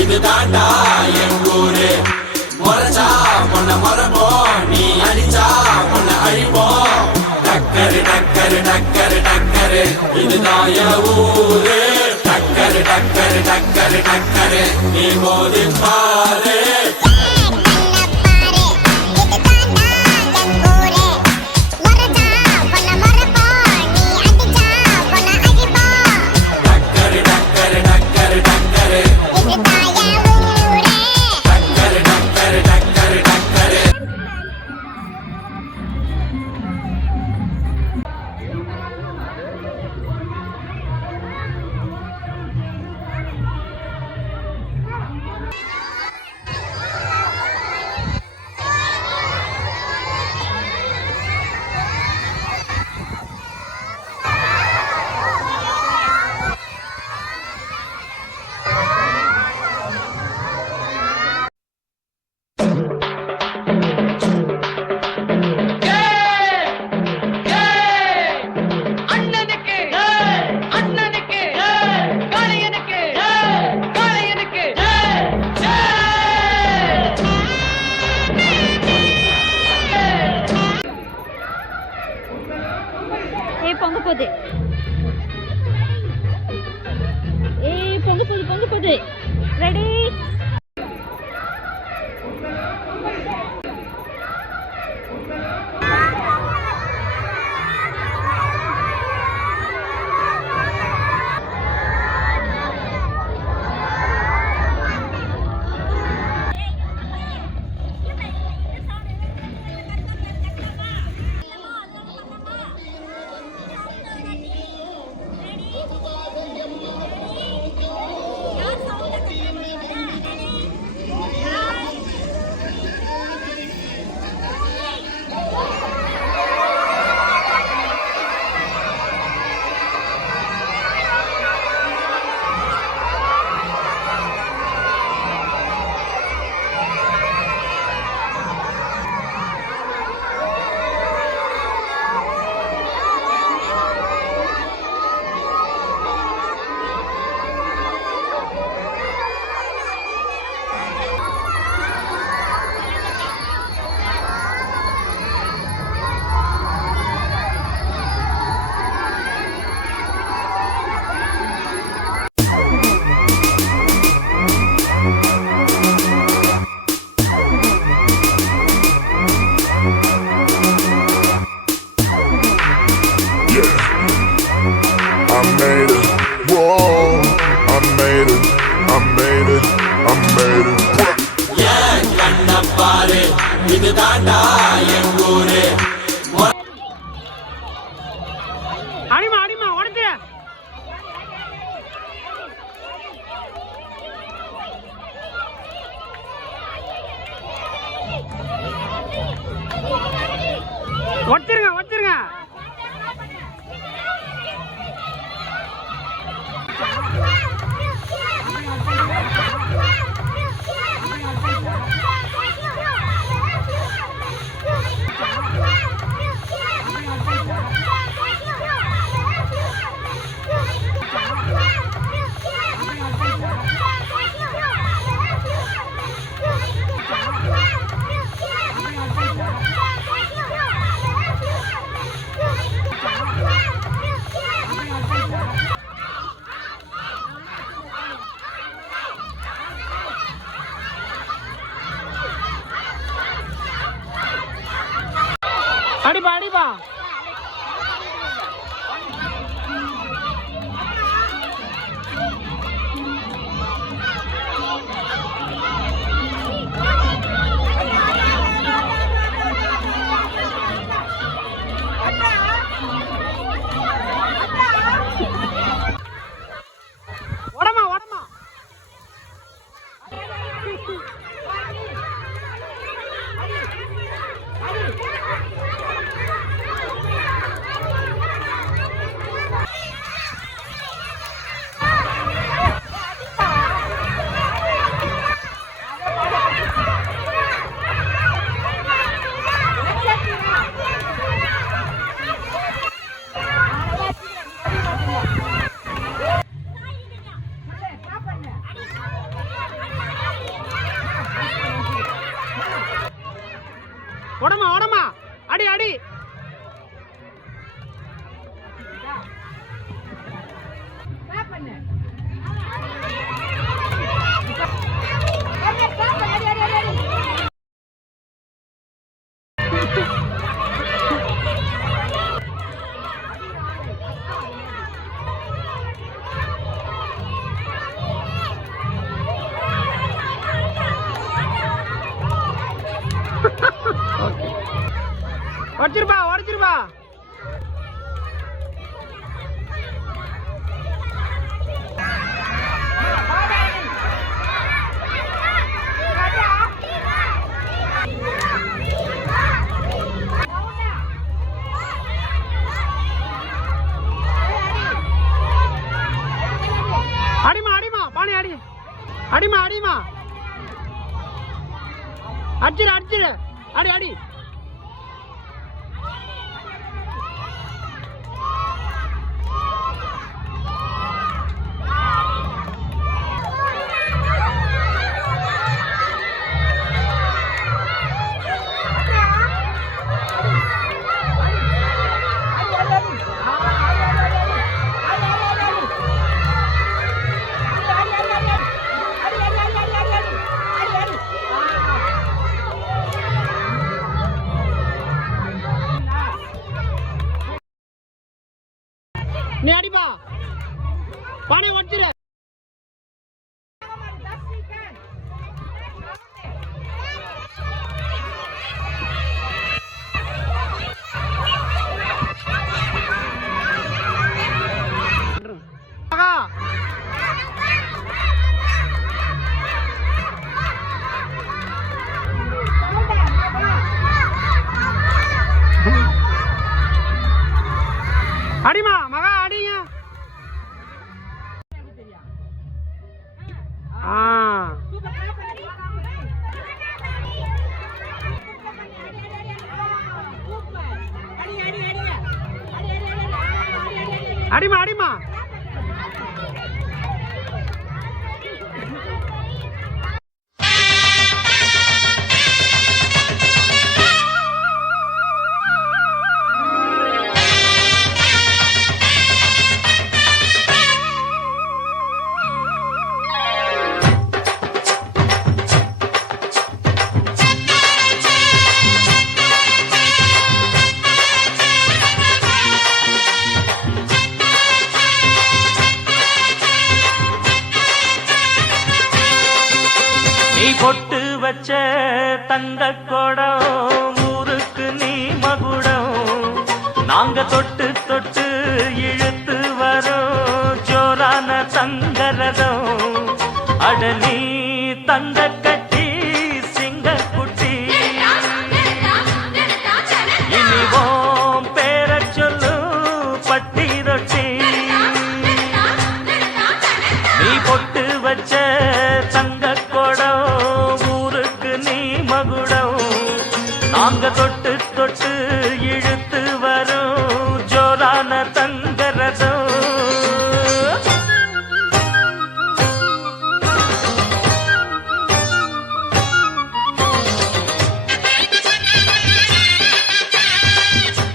இது தாண்டா எங்கூரு. முறைச்சா பொண்ண முறைப்போம், நீ அடிச்சா பொண்ண அழிப்போம். டக்கரு டக்கரு டக்கரு டக்கரு இதுதான் என் ஊரு. டக்கரு டக்கரு டக்கரு டக்கரு நீ மோதி பாரு. பொங்க போகுது. பொங்க போகுது பொங்க போகுது. ரெடி. இது தாண்டா எங்கூரு. அடிமா அடிமா உடச்சு ஒட்டிருங்க ஒட்டிருங்க. அடிப்பா அடிப்பா. உடமா உடமா. ஓடமா ஓடமா அடி அடி உடச்சிருப்பா உடச்சிருப்பா அடிமா அடிமா பாணி அடி அடிமா அடிமா அடிச்சிரு அடிச்சிரு அடி அடி நீ அடிப்பா பானை உடச்சிரு அடிமா மகா அடிங்க அடிமா அடிமா நீ பொட்டு வச்ச தங்க குடம் ஊருக்கு நீ மகுடம் நாங்க தொட்டு தொட்டு இழுத்து வரோம் ஜோரான தங்கரதம் அட நீ தங்க கட்டி சிங்க குட்டி இனிவோம் பேர சொல்லு பட்டி ரொட்டி நீ பொட்டு வச்ச தங்க நாங்க தொட்டு தொட்டு இழுத்து வரோம் ஜோரான